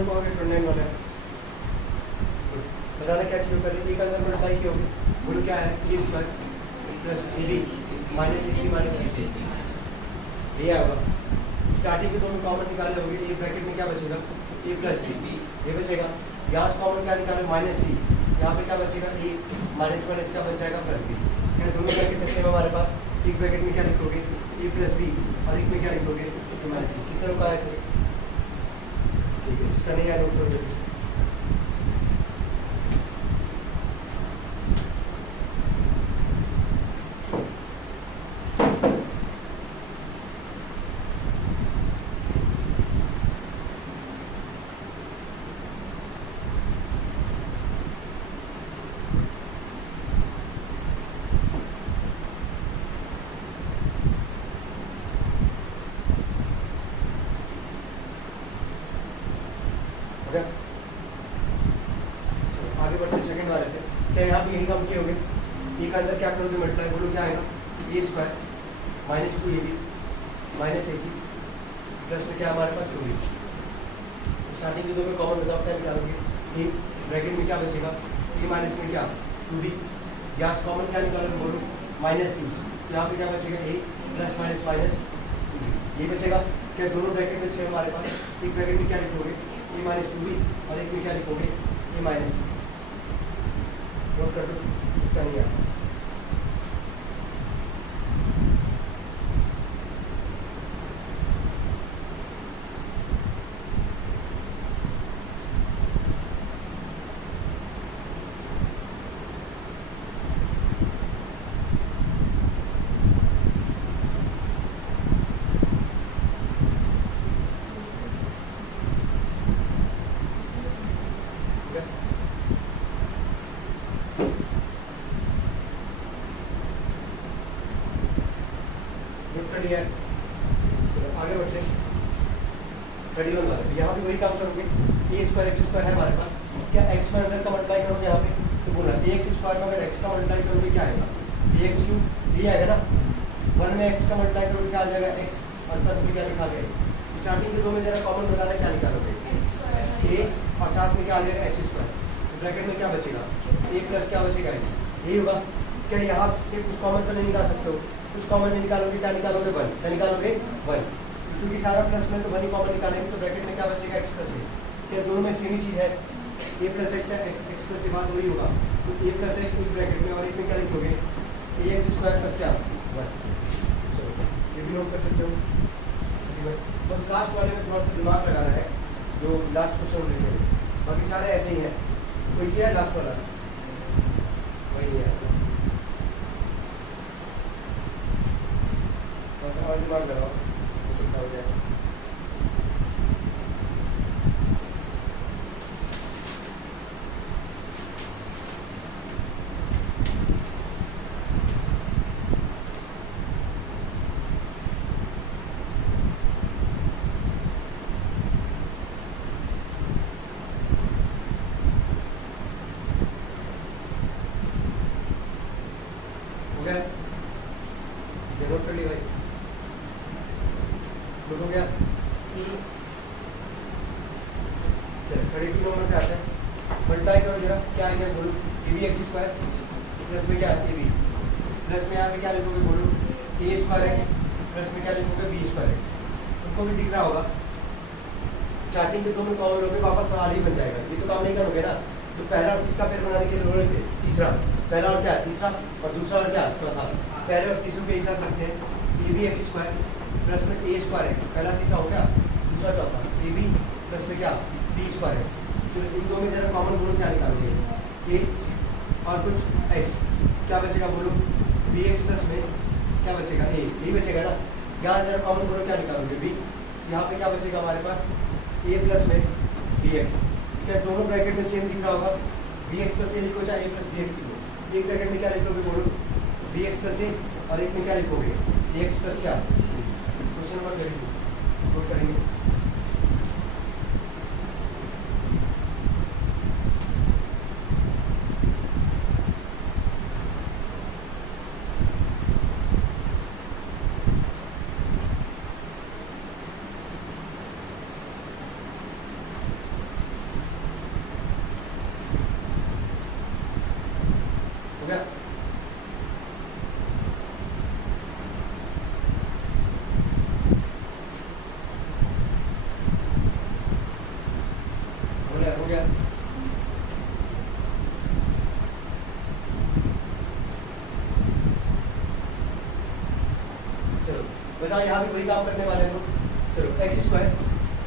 अंदर को आगे छोड़ने वाला है। बताना क्या क्यों पहले एक अंदर मल्टीप्लाई की होगी, बोलो क्या है a square plus a b minus c minus c, ये आएगा। स्टार्टिंग के दोनों कॉमन निकाले होंगे, एक ब्रैकेट में क्या बचेगा ए प्लस बी, ये बचेगा। यहाँ से कॉमन क्या निकाले माइनस सी, यहाँ पे क्या बचेगा ए माइनस माइनस क्या बच जाएगा प्लस बी। क्या दोनों ब्रैकेट में सेम हमारे पास, एक ब्रैकेट में क्या लिखोगे ए प्लस बी और एक में क्या लिखोगे ए माइनस सी। कितने रुपये आए थे, ठीक है, इसका नहीं आया नोट कर देते। आगे बढ़ते सेकंड वाले पे, क्या यहाँ पे यही काम किए होंगे, एक अंदर क्या करोगे मल्टीप्लाई, बोलो क्या आएगा ए स्क्वायर माइनस 2ab माइनस ए सी प्लस में क्या हमारे पास 2b। स्टार्टिंग के दो में कॉमन बताओ क्या निकालोगे, ए ब्रैकेट में क्या बचेगा ए माइनस में क्या 2b, यहाँ से कॉमन क्या निकालोगे बोलो माइनस सी, यहाँ पे क्या बचेगा ए प्लस माइनस माइनस 2b, ये बचेगा। क्या दोनों ब्रैकेट में सेम हमारे पास, एक ब्रैकेट में क्या लिखोगे ए माइनस 2b और एक में क्या लिखोगे ए माइनस सी। नोट कर दो, इसका नहीं आया। है। चलो आगे बढ़ते हैं 31 वाले, यहाँ भी वही काम करोगे, ए स्क्वायर एक्स स्क्वायर है हमारे पास, क्या एक्स में अंदर का मल्टीप्लाई करोगे यहाँ पे, तो बोला ए एक्स स्क्वायर में अगर एक्स का मल्टीप्लाई करोगे क्या आएगा ए एक्स क्यूब, ये आएगा ना। 1 में एक्स का मल्टीप्लाई करोगे क्या आ जाएगा एक्स, और प्लस में क्या लिखा गया, स्टार्टिंग के दो में जरा कॉमन बताना क्या निकालोगे ए और साथ में क्या आ जाएगा एक्स स्क्वायर, ब्रैकेट में क्या बचेगा ए प्लस क्या बचेगा एक्स, यही होगा। क्या यहाँ से कुछ कॉमन तो नहीं निकाल सकते हो, कुछ कॉमन नहीं निकालोगे, क्या निकालोगे 1, क्या निकालोगे 1, क्योंकि सारा प्लस में तो 1 ही कॉमन निकालेंगे, तो ब्रैकेट में क्या बचेगा एक्स प्लस ए। क्या दोनों में सेम ही चीज़ है, ए प्लस एक्स है, एक्स प्लस ए बात वही होगा, तो ए प्लस एक्स एक ब्रैकेट में और एक में क्या लिखोगे ए एक्स स्क्वायर प्लस क्या 1। चलो ये भी नोट कर सकते हो। बस लास्ट वाले में थोड़ा सा दिमाग लगाना है, जो लास्ट क्वेश्चन लिखेंगे, बाकी सारे ऐसे ही हैं। कोई क्या है लास्ट वाला, वही है, और दिमाग लगाओ चिंता हो जाए। हो गया, जरूर कर ली भाई, हो गया। चलो 32 नंबर पे आता है, मल्टीप्लाई करो जरा, क्या आएगा बोलो a b x square plus में क्या ए बी, प्लस में यहाँ पे क्या लिखोगे बोलो ए स्क्वायर एक्स, प्लस में क्या लिखोगे बी स्क्वायर एक्स। तुमको भी दिख रहा होगा, स्टार्टिंग के दोनों कॉमन होगे, वापस सवाल ही बन जाएगा, ये तो काम नहीं करोगे ना। तो पहला और किसका पेड़ बनाने के लिए बोले थे तीसरा, पहला और क्या तीसरा, और दूसरा और क्या चौथा। पहले और तीसरे के एक साथ रखते हैं, a b x square plus में ए स्क्वायर एक्स, पहला तीसरा हो गया, दूसरा चौथा ए बी प्लस में क्या बी स्क्वायर एक्स। चलो इन दो में जरा कॉमन बोलो क्या निकालोगे ए और कुछ एक्स, क्या बचेगा बोलो बी एक्स प्लस में क्या बचेगा ए, यही बचेगा ना। यहाँ जरा कॉमन बोलो क्या निकालोगे बी, यहाँ पे क्या बचेगा हमारे पास ए प्लस में बी एक्स। क्या दोनों ब्रैकेट में सेम दिख रहा होगा, बी एक्स प्लस ए लिखो चाहे ए प्लस बी एक्स लिखो, एक ब्रैकेट में क्या लिखोगे बोलो बी एक्स प्लस ए और एक में क्या लिखोगे ए एक्स प्लस क्या। क्वेश्चन नंबर 32 नोट करेंगे। गया। चलो बताओ यहाँ भी वही काम करने वाले हैं लोग। चलो एक्स स्क्वायर,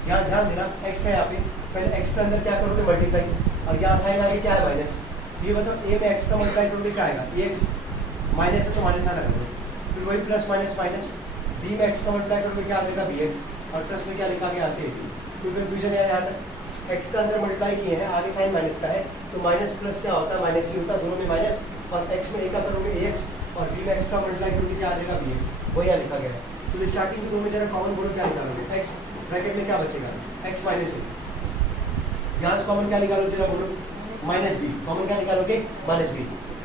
यहाँ ध्यान देना एक्स है यहाँ पे, पहले एक्स के अंदर क्या करोगे मल्टीप्लाई, और यहाँ साइन आगे क्या है माइनस। ये बताओ ए में एक्स का मल्टीप्लाई करोगे क्या आएगा, ए एक्स माइनस है तो माइनस आना करोगे, फिर वही प्लस माइनस माइनस, बी में एक्स का मल्टीप्लाई करोगे क्या आ जाएगा बी एक्स, और प्लस में क्या लिखा गया यहाँ से कोई कन्फ्यूजन है यहाँ तक। एक्स का अंदर मल्टीप्लाई किए हैं, आगे साइन माइनस का है तो माइनस प्लस क्या होता है माइनस ही होता है, दोनों में माइनस, और एक्स में ए का करोगे ए एक्स, और बी में एक्स का मल्टीप्लाई करोगे क्या आ जाएगा बी एक्स, वही यहाँ लिखा गया है। तो स्टार्टिंग के दो में जरा कॉमन बोलो क्या निकालोगे, एक्स ब्रैकेट में क्या बचेगा एक्स माइनस ए, यहाँ से कॉमन क्या निकालोगे जरा बोलो माइनस बी, कॉमन क्या निकालोगे माइनस बी,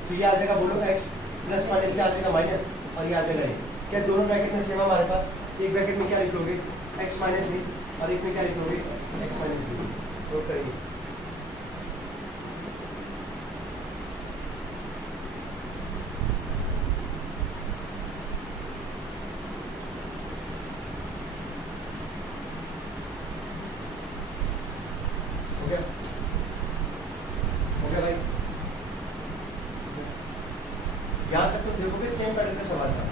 तो ये आ जाएगा बोलो एक्स प्लस माइनस क्या आ जाएगा माइनस, और ये आ जाएगा ए। क्या दोनों ब्रैकेट में सेम हमारे पास, एक ब्रैकेट में क्या लिख लोगे एक्स माइनस ए, और एक में क्या लिख लोगे एक्स माइनस बी, नोट करेंगे। हो गया भाई, यहाँ तक तो देखोगे सेम पैटर्न का सवाल था।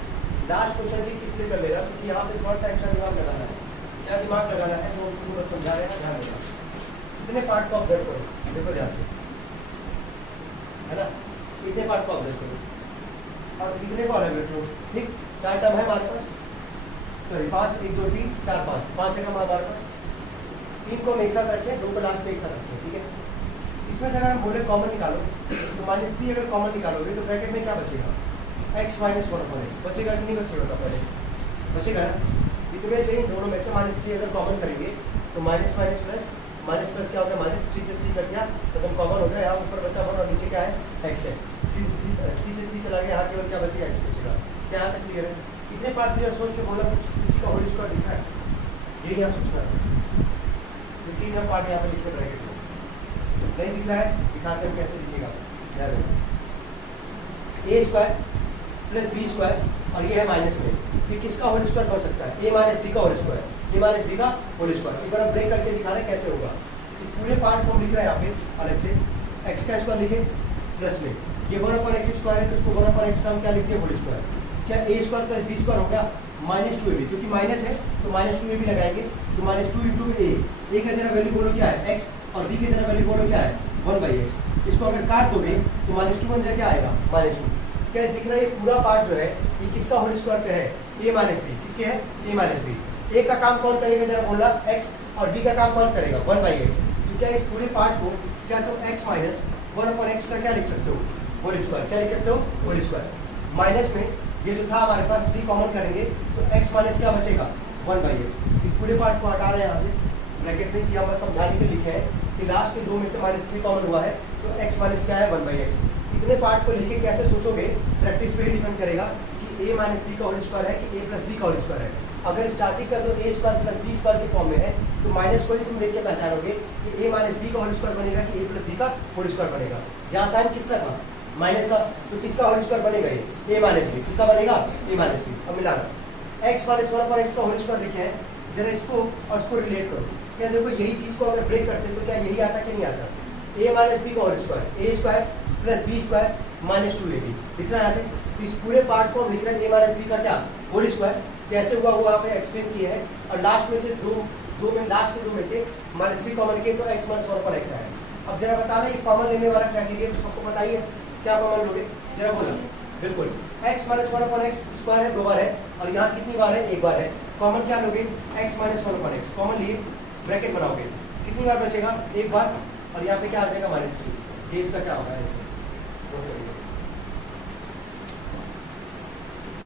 लास्ट क्वेश्चन भी किस लिए कर ले रहा हूँ क्योंकि यहाँ पे थोड़ा सा एक्स्ट्रा दिमाग लगाना है। क्या दिमाग लगाना है वो तुम बस समझा रहे हैं, ध्यान देना। इतने पार्ट को ऑब्जर्व करो, देखो ध्यान से, है ना, इतने पार्ट को ऑब्जर्व करो और इतने को अलग रखो, ठीक। 4 टर्म है हमारे पास, सॉरी 5, 1 2 3 4 5 जगह हमारे पास, 3 को हम एक साथ रखें, 2 को लास्ट में एक साथ रखें, ठीक है। इसमें से अगर हम बोले कॉमन निकालो तो -3 अगर कॉमन निकालोगे तो ब्रैकेट में क्या बचेगा x माइनस 1/x बचेगा कि नहीं बचेगा, पहले बचेगा ना। इसमें से इन दोनों में से -3 अगर कॉमन करेंगे तो माइनस माइनस प्लस क्या होगा -3 से 3 कट गया तो तुम कॉमन हो गया, यहाँ ऊपर बचा 1 और नीचे क्या है x है, 3 से 3 चला गया, यहाँ केवल क्या बचेगा x बचेगा। क्या यहाँ तक क्लियर है? इतने पार्ट में सोच के बोला कुछ किसी का होल स्क्वायर दिखा है, ये यहाँ सोचना है। तो 3 हम पार्ट यहाँ पे लिखे ब्रैकेट में नहीं दिख रहा है, दिखाते हैं कैसे दिखेगा, ध्यान रखना। ए स्क्वायर प्लस बी स्क्वायर और ये है माइनस में, ये किसका होल स्क्वायर बन सकता है, ए माइनस बी का होल स्क्वायर, ए माइनस बी का होल स्क्वायर। एक बार हम ब्रेक करके दिखा रहे हैं कैसे होगा। इस पूरे पार्ट को हम लिख रहे हैं यहाँ पे अलग से, एक्स का स्क्वायर लिखे प्लस में ये 1/x स्क्वायर है तो उसको 1/x का हम क्या लिखते हैं होल स्क्वायर। क्या ए स्क्वायर प्लस बी स्क्वायर हो गया -2ab, क्योंकि माइनस है तो -2ab लगाएंगे तो -2 × a का जरा वैल्यू बोलो क्या है x, और b की जरा वैल्यू बोलो क्या है 1/x। इसको अगर काट दोगे तो -2 बन जाए क्या आएगा -2। क्या दिख रहा है ये पूरा पार्ट जो है ये किसका होल स्क्वायर पे है, a माइनस बी, किसके है a माइनस बी। a का काम कौन करेगा जरा बोला x, और b का काम कौन करेगा 1/x। तो क्या इस पूरे पार्ट को क्या तुम x माइनस 1/x का क्या लिख सकते हो होल स्क्वायर, क्या लिख सकते हो होल स्क्वायर। माइनस में ये जो था हमारे पास 3 कॉमन करेंगे तो x माइनस क्या बचेगा 1/x। इस पूरे पार्ट को हटा रहे हैं यहाँ से ब्रैकेट में, किया बस समझाने के लिखे हैं कि लास्ट के 2 में से -3 कॉमन हुआ है तो x माइनस क्या है 1/x। इतने पार्ट को लेके कैसे सोचोगे प्रैक्टिस पे ही डिपेंड करेगा कि a माइनस बी का होल स्क्वायर है कि a प्लस बी का होल स्क्वायर है। अगर स्टार्टिंग का तो a square plus b square के फॉर्म में है तो माइनस को ही तुम देख के पहचानोगे कि a माइनस बी का होल स्क्वायर बनेगा कि a प्लस बी का होल स्क्वायर बनेगा। यहाँ साइन किसका था माइनस का, तो किसका होल स्क्वायर बनेगा ये a माइनस बी, किसका बनेगा a माइनस बी। अब मिलाना x माइनस 1/x का होल स्क्वायर लिखे हैं, जरा इसको और इसको रिलेट करो। क्या देखो यही चीज को अगर ब्रेक करते तो क्या यही आता कि नहीं आता, a माइनस बी का whole square, a square plus b square -2ab लिखना है यहाँ से। तो इस पूरे पार्ट को हम लिख रहे हैं a माइनस बी का क्या होल स्क्वायर, कैसे हुआ वो आपने एक्सप्लेन किया है। और लास्ट में से दो में लास्ट के 2 में से -3 कॉमन किए तो x माइनस 1/x आया। अब जरा बताना ये कॉमन लेने वाला क्राइटेरिया तो सबको बताइए क्या कॉमन लोगे जरा बोला। बिल्कुल x माइनस 1/x स्क्वायर है 2 बार है, और यहाँ कितनी बार है 1 बार है। कॉमन क्या लोगे x माइनस 1/x कॉमन लिए ब्रैकेट बनाओगे, कितनी बार बचेगा 1 बार, और यहाँ पे क्या आ जाएगा -3। ये इसका क्या होगा ऐसे